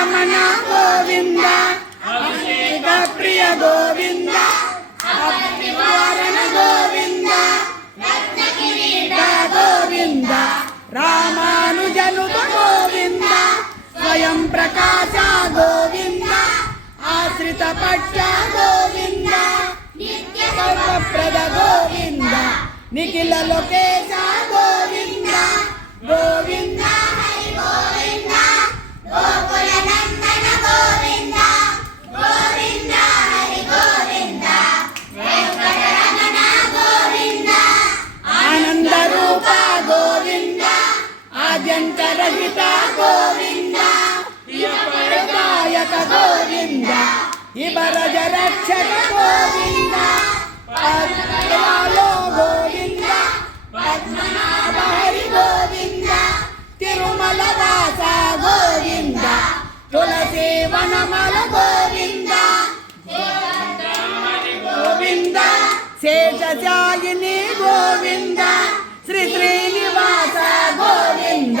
రమణ గోవింద అభిషేక ప్రియ గోవింద అభివారణ గోవింద రత్నకిరీట గోవింద రామానుజనుత గోవింద స్వయం ప్రకాశ గోవింద ఆశ్రిత పక్ష గోవింద నిత్య సర్వప్రద గోవింద నిఖిల లోకేశ గోవింద గోవింద హరి గోవింద గోకుల నందన గోవింద గోవింద హరి గోవింద వెంకటరమణ గోవింద ఆనంద రూప గోవింద ఆద్యంతరహిత గోవింద ఇపరదాయక గోవింద ఇబరజ రక్షక గోవింద పద్మనాభో గోవింద పద్మనాభ హరి గోవింద తిరుమల వాస గోవింద తులసి వనమల గోవింద గోవింద శేషశాయిని గోవింద శ్రీ శ్రీనివాస గోవింద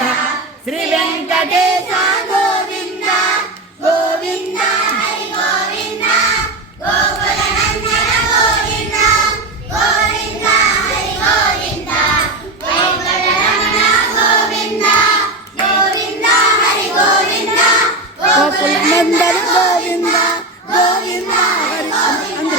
శ్రీ వెంకటేశ గోవింద గోవింద హరి గోవింద గోకుల నందన గోవింద గోవింద హరి గోవింద వెంకటరమణ గోవింద గోవింద హరి గోవింద గోకుల నందన గోవింద గోవింద హరి గోవింద